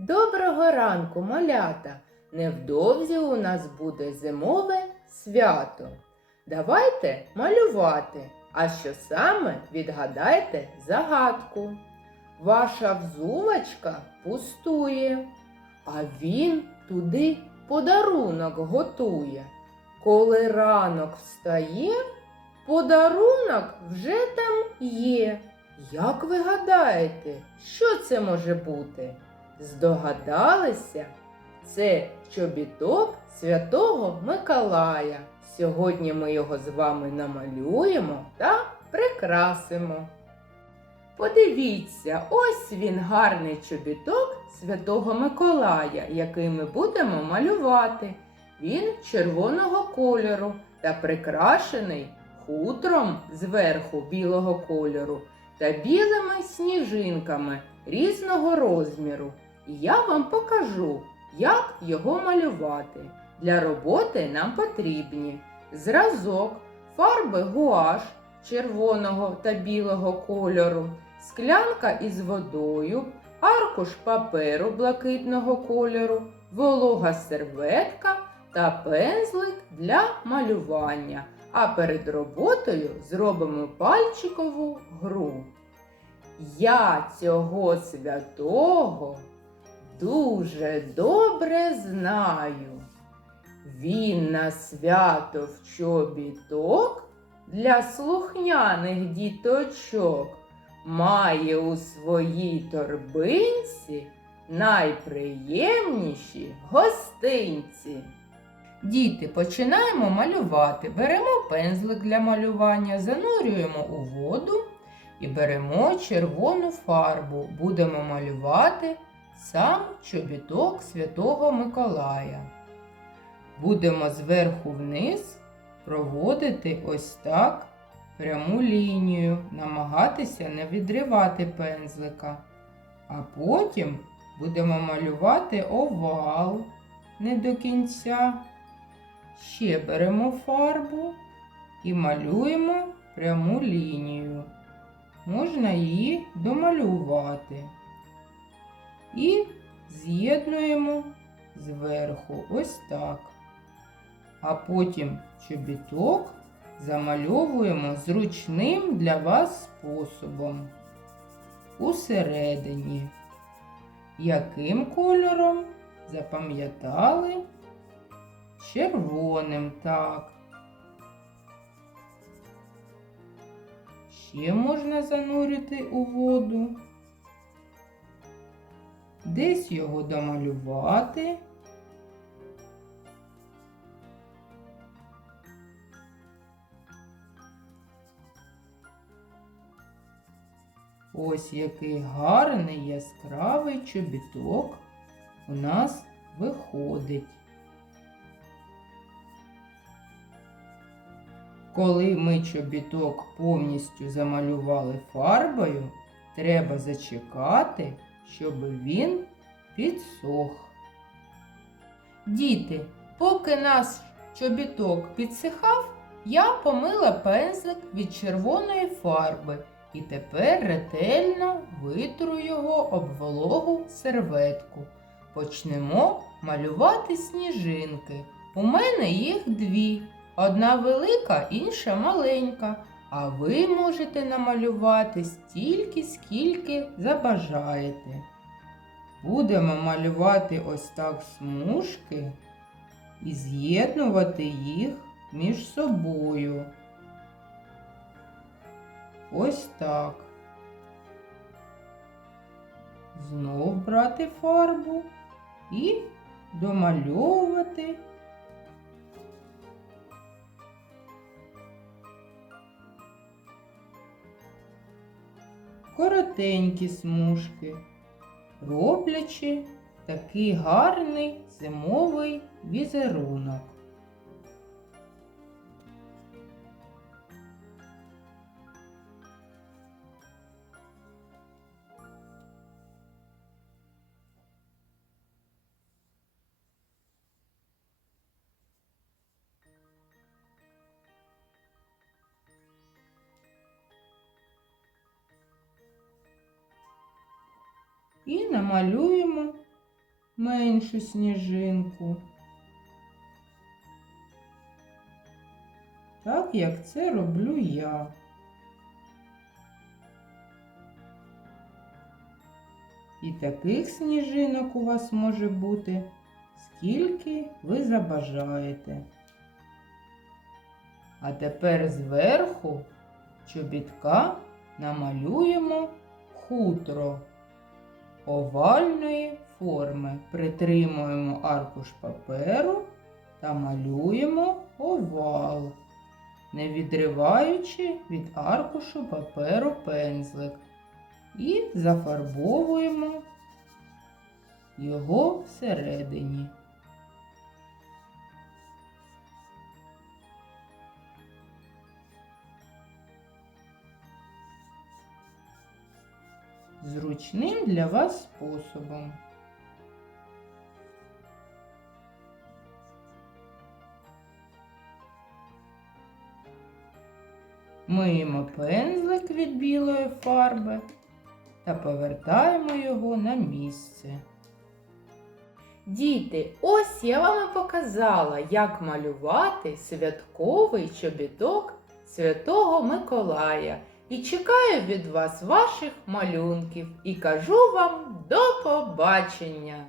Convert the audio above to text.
Доброго ранку, малята! Невдовзі у нас буде зимове свято. Давайте малювати, а що саме відгадайте загадку. Ваша взувочка пустує, а він туди подарунок готує. Коли ранок встає, подарунок вже там є. Як ви гадаєте, що це може бути? Здогадалися? Це чобіток Святого Миколая. Сьогодні ми його з вами намалюємо та прикрасимо. Подивіться, ось він гарний чобіток Святого Миколая, який ми будемо малювати. Він червоного кольору та прикрашений хутром зверху білого кольору та білими сніжинками різного розміру. І я вам покажу, як його малювати. Для роботи нам потрібні зразок, фарби гуаш червоного та білого кольору, склянка із водою, аркуш паперу блакитного кольору, волога серветка та пензлик для малювання. А перед роботою зробимо пальчикову гру. Я цього святого дуже добре знаю. Він на свято в чобіток для слухняних діточок має у своїй торбинці найприємніші гостинці. Діти, починаємо малювати. Беремо пензлик для малювання, занурюємо у воду і беремо червону фарбу. Будемо малювати сам чобіток Святого Миколая. Будемо зверху вниз проводити ось так пряму лінію, намагатися не відривати пензлика. А потім будемо малювати овал не до кінця. Ще беремо фарбу і малюємо пряму лінію. Можна її домалювати. І з'єднуємо зверху ось так. А потім чобіток замальовуємо зручним для вас способом. Усередині. Яким кольором запам'ятали? Червоним, так. Ще можна занурити у воду. Десь його домалювати. Ось який гарний яскравий чобіток у нас виходить. Коли ми чобіток повністю замалювали фарбою, треба зачекати, щоб він підсох. Діти, поки наш чобіток підсихав, я помила пензлик від червоної фарби і тепер ретельно витру його об вологу серветку. Почнемо малювати сніжинки. У мене їх дві. Одна велика, інша маленька. А ви можете намалювати стільки, скільки забажаєте. Будемо малювати ось так смужки і з'єднувати їх між собою. Ось так. Знов брати фарбу і домальовувати. Коротенькі смужки, роблячи такий гарний зимовий візерунок. І намалюємо меншу сніжинку. Так як це роблю я. І таких сніжинок у вас може бути, скільки ви забажаєте. А тепер зверху чобітка намалюємо хутро овальної форми. Притримуємо аркуш паперу та малюємо овал, не відриваючи від аркушу паперу пензлик. І зафарбовуємо його всередині. Зручним для вас способом. Миємо пензлик від білої фарби та повертаємо його на місце. Діти, ось я вам і показала, як малювати святковий чобіток Святого Миколая. І чекаю від вас ваших малюнків і кажу вам до побачення!